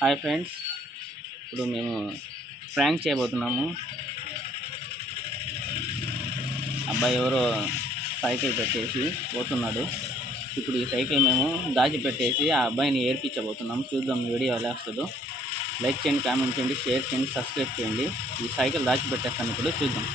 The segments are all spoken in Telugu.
Hi friends. ఇప్పుడు మేము ఫ్రాంక్ చేయబోతున్నాము. అబ్బాయి ఎవరో సైకిల్ పెట్టేసి పోతున్నాడు. ఇప్పుడు ఈ సైకిల్ మేము దాచిపెట్టేసి ఆ అబ్బాయిని ఏర్పించబోతున్నాం చూద్దాం వీడియో ఎలా వస్తుందో. లైక్ చేయండి కామెంట్ చేయండి షేర్ చేయండి సబ్స్క్రైబ్ చేయండి. ఈ సైకిల్ దాచిపెట్టేస్తాను ఇప్పుడు చూద్దాం.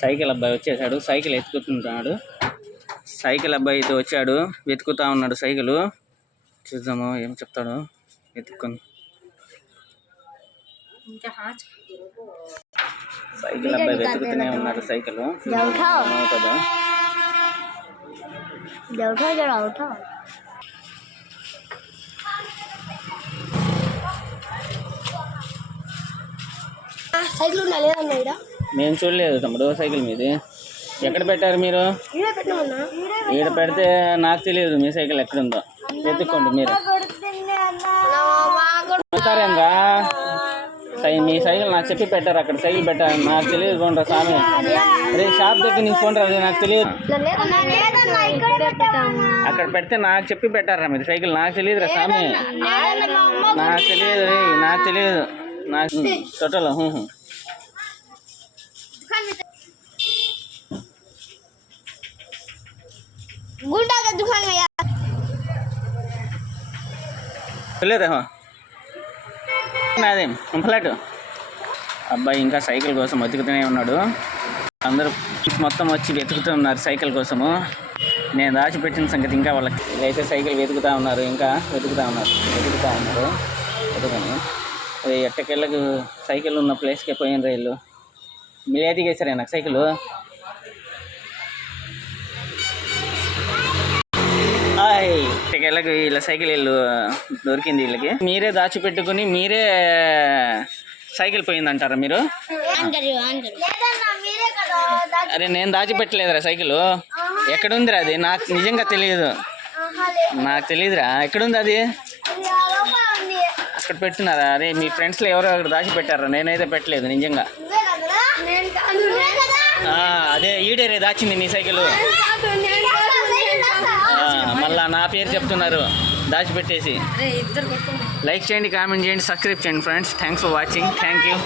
సైకిల్ అబ్బాయి వచ్చేసాడు. సైకిల్ ఎత్తుకుతున్నాడు సైకిల్ అబ్బాయి అయితే వచ్చాడు. వెతుకుతా ఉన్నాడు సైకిల్. చూద్దాము ఏం చెప్తాడు. వెతుక్కొని. సైకిల్ అబ్బాయి వెతుకుతూనే ఉన్నాడు సైకిల్. ఉठाओ అవుతుందా उठाओ जरा उठाओ సైకిల్ ఉన్నా లేదన్నా ఇక్కడ మేము చూడలేదు తమ్ముడు సైకిల్ మీది ఎక్కడ పెట్టారు మీరు ఈడే పెట్టినా ఈడ పెడితే నాకు తెలియదు మీ సైకిల్ ఎక్కడుందో వెతుక్కోండి మీరు ఉంటారేంద్రా సై మీ సైకిల్ నాకు చెప్పి పెట్టారు అక్కడ సైకిల్ పెట్టారు. నాకు తెలియదు పోండ్రా స్వామి. రే షాప్ దగ్గర నుంచి పోండ్రా నాకు తెలియదు. అక్కడ పెడితే నాకు చెప్పి పెట్టారా మీరు సైకిల్? నాకు తెలియదురా స్వామి. నాకు తెలియదు రే నాకు తెలియదు. నాకు టోటల్ గుండా హూ. गुंडा అది ఫ్లాట్ అబ్బాయి ఇంకా సైకిల్ కోసం వెతుకుతూనే ఉన్నాడు. అందరూ మొత్తం వచ్చి వెతుకుతూ ఉన్నారు సైకిల్ కోసము. నేను దాచిపెట్టిన సంగతి ఇంకా వాళ్ళకి. ఇదైతే సైకిల్ వెతుకుతా ఉన్నారు ఇంకా వెతుకుతా ఉన్నారు వెతుకుతా ఉన్నారు. వెతుకని ఎట్టకెళ్ళకు సైకిల్ ఉన్న ప్లేస్కే పోయిన రైలు మీరు ఎదిగేసారా నాకు సైకిల్? ఎట్టకెళ్ళకు వీళ్ళ సైకిల్ వీళ్ళు దొరికింది వీళ్ళకి మీరే దాచిపెట్టుకుని మీరే సైకిల్ పోయిందంటారా మీరు? అరే నేను దాచిపెట్టలేదురా సైకిల్. ఎక్కడుందిరా అది? నాకు నిజంగా తెలియదు. నాకు తెలియదురా. ఎక్కడుంది అది? అక్కడ పెట్టున్నారా? అరే మీ ఫ్రెండ్స్లో ఎవరో అక్కడ దాచి పెట్టారా నేనైతే పెట్టలేదు నిజంగా. అదే ఈడేరే దాచింది నీ సైకిల్ నేను కాదు నేను కాదు మళ్ళా నా పేరు చెప్తున్నారు. దాచిపెట్టేసి. లైక్ చేయండి కామెంట్ చేయండి సబ్స్క్రైబ్ చేయండి friends. Thanks for watching. Thank you